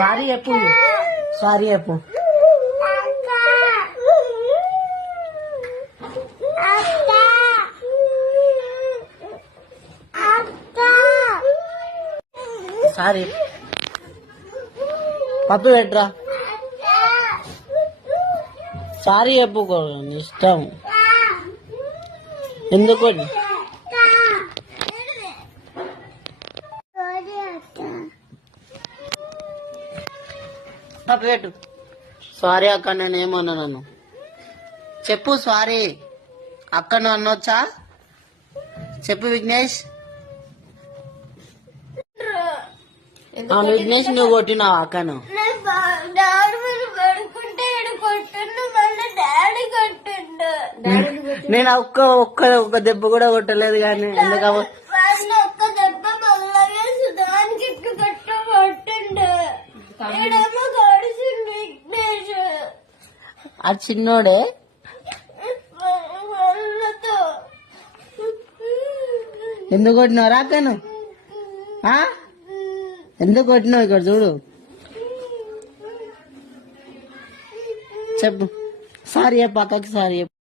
Sorry చెప్పు, sorry చెప్పు. Sorry పప్పు పెట్టరా. సారీ చెప్పుకో, నీ ఇష్టం. ఎందుకు పప్పు పెట్టు. సారీ అక్క, నేనేమన్నా నన్ను చెప్పు. సారీ అక్క, నువ్వు అనొచ్చా చెప్పు. విఘ్నేష్, విఘ్నేష్ నువ్వు కొట్టినావు అక్కను. నేను ఒక్క దెబ్బ కూడా కొట్టలేదు కానీ ఎందుకు ఆ చిన్నోడే. ఎందుకు కొట్టినావు రాకను? ఎందుకు కొట్టినావు? ఇక్కడ చూడు, చెప్పు. సారీ చెప్పు అక్కకి, సారీ చెప్పు.